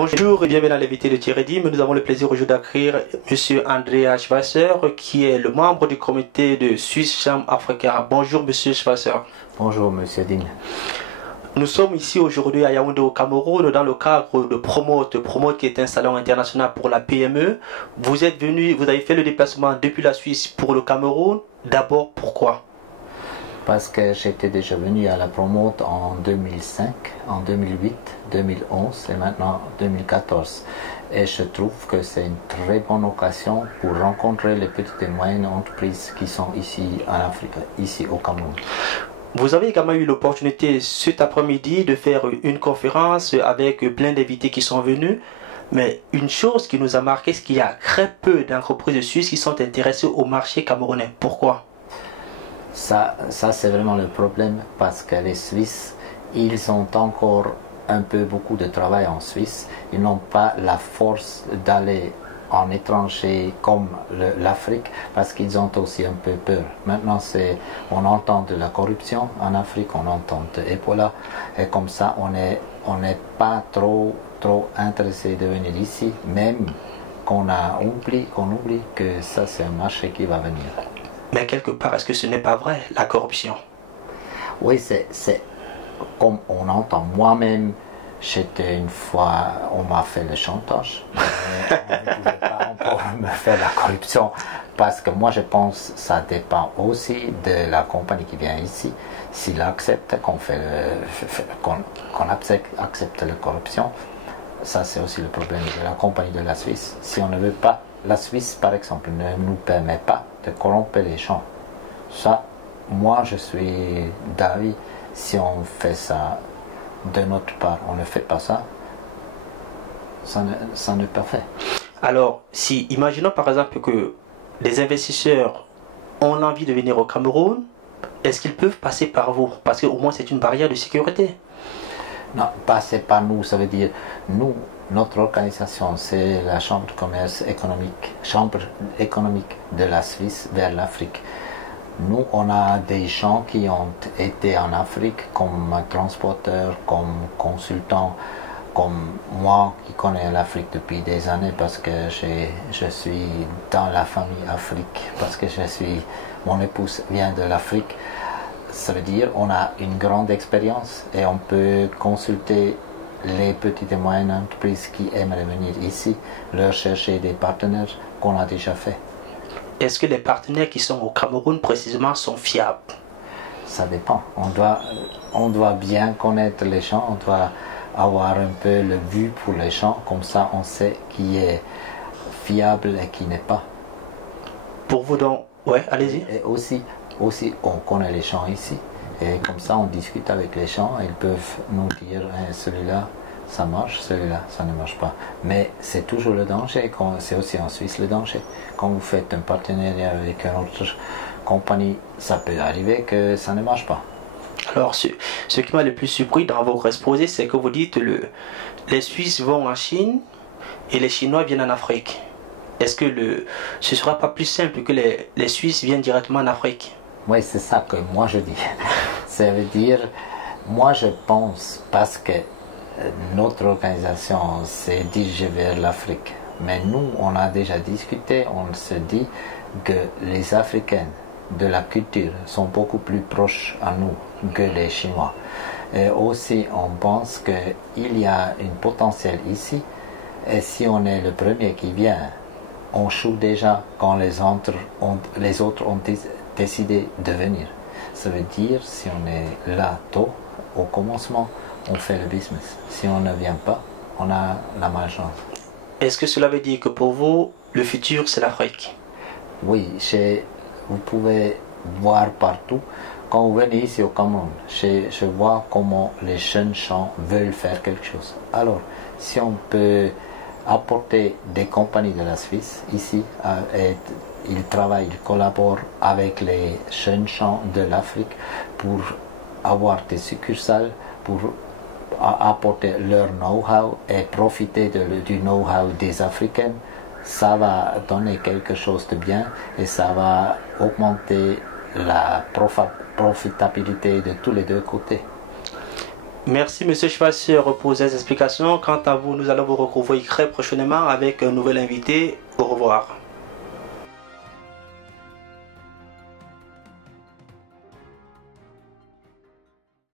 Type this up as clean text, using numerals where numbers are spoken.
Bonjour et bienvenue à l'invité de Thierry. Nous avons le plaisir aujourd'hui d'accueillir M. Andrea Schwasser, qui est le membre du comité de Swiss Chambre Africa. Bonjour M. Schwasser. Bonjour M. Dean. Nous sommes ici aujourd'hui à Yaoundé au Cameroun dans le cadre de Promote qui est un salon international pour la PME. Vous êtes venu, vous avez fait le déplacement depuis la Suisse pour le Cameroun. D'abord, pourquoi? Parce que j'étais déjà venu à la Promote en 2005, en 2008, 2011 et maintenant 2014. Et je trouve que c'est une très bonne occasion pour rencontrer les petites et moyennes entreprises qui sont ici en Afrique, ici au Cameroun. Vous avez également eu l'opportunité cet après-midi de faire une conférence avec plein d'invités qui sont venus. Mais une chose qui nous a marqué, c'est qu'il y a très peu d'entreprises suisses qui sont intéressées au marché camerounais. Pourquoi? Ça c'est vraiment le problème parce que les Suisses, ils ont encore beaucoup de travail en Suisse. Ils n'ont pas la force d'aller en étranger comme l'Afrique parce qu'ils ont aussi un peu peur. Maintenant, on entend de la corruption en Afrique, on entend de Ebola et comme ça, on n'est pas trop intéressé de venir ici, même qu'on oublie que ça c'est un marché qui va venir. Mais quelque part, est-ce que ce n'est pas vrai, la corruption? Oui, c'est comme on entend. Moi-même, j'étais une fois, on m'a fait le chantage. On ne pouvait pas encore me faire la corruption parce que moi je pense que ça dépend aussi de la compagnie qui vient ici. S'il accepte qu'on accepte la corruption, ça c'est aussi le problème de la compagnie de la Suisse. Si on ne veut pas, la Suisse par exemple ne nous permet pas de corrompre les gens. Ça, moi je suis d'avis, si on fait ça de notre part, on ne fait pas ça, ça n'est pas fait. Alors, si imaginons par exemple que les investisseurs ont l'envie de venir au Cameroun, est-ce qu'ils peuvent passer par vous? Parce qu'au moins c'est une barrière de sécurité. Non, passer par nous, ça veut dire nous, notre organisation, c'est la Chambre de commerce économique, Chambre économique de la Suisse vers l'Afrique. Nous, on a des gens qui ont été en Afrique comme transporteurs, comme consultants, comme moi qui connais l'Afrique depuis des années parce que je suis dans la famille Afrique, parce que mon épouse vient de l'Afrique. Ça veut dire qu'on a une grande expérience et on peut consulter les petites et moyennes entreprises qui aimeraient venir ici, leur chercher des partenaires qu'on a déjà fait. Est-ce que les partenaires qui sont au Cameroun précisément sont fiables? Ça dépend. On doit bien connaître les gens, on doit avoir un peu le vue pour les gens, comme ça on sait qui est fiable et qui n'est pas. Pour vous donc, ouais, allez-y. Et aussi on connaît les gens ici et comme ça on discute avec les gens, ils peuvent nous dire celui-là ça marche, celui-là ça ne marche pas. Mais c'est toujours le danger, c'est aussi en Suisse le danger. Quand vous faites un partenariat avec une autre compagnie, ça peut arriver que ça ne marche pas. Alors, ce qui m'a le plus surpris dans votre exposé, c'est que vous dites les Suisses vont en Chine et les Chinois viennent en Afrique. Est-ce que ce ne sera pas plus simple que les Suisses viennent directement en Afrique? Oui, c'est ça que moi je dis. Ça veut dire, moi je pense, parce que notre organisation s'est dirigée vers l'Afrique, mais nous, on a déjà discuté, on se dit que les Africains de la culture sont beaucoup plus proches à nous que les Chinois. Et aussi, on pense qu'il y a un potentiel ici, et si on est le premier qui vient, on joue déjà quand les autres ont décidé de venir. Ça veut dire, si on est là tôt, au commencement, on fait le business. Si on ne vient pas, on a la malchance. Est-ce que cela veut dire que pour vous, le futur, c'est l'Afrique? Oui, vous pouvez voir partout. Quand vous venez ici au Cameroun, je vois comment les jeunes gens veulent faire quelque chose. Alors, si on peut apporter des compagnies de la Suisse ici, et ils travaillent, ils collaborent avec les jeunes gens de l'Afrique pour avoir des succursales, pour apporter leur know-how et profiter du know-how des Africains, ça va donner quelque chose de bien et ça va augmenter la profitabilité de tous les deux côtés. Merci Monsieur Schwasseur pour ces explications. Quant à vous, nous allons vous retrouver très prochainement avec un nouvel invité. Au revoir.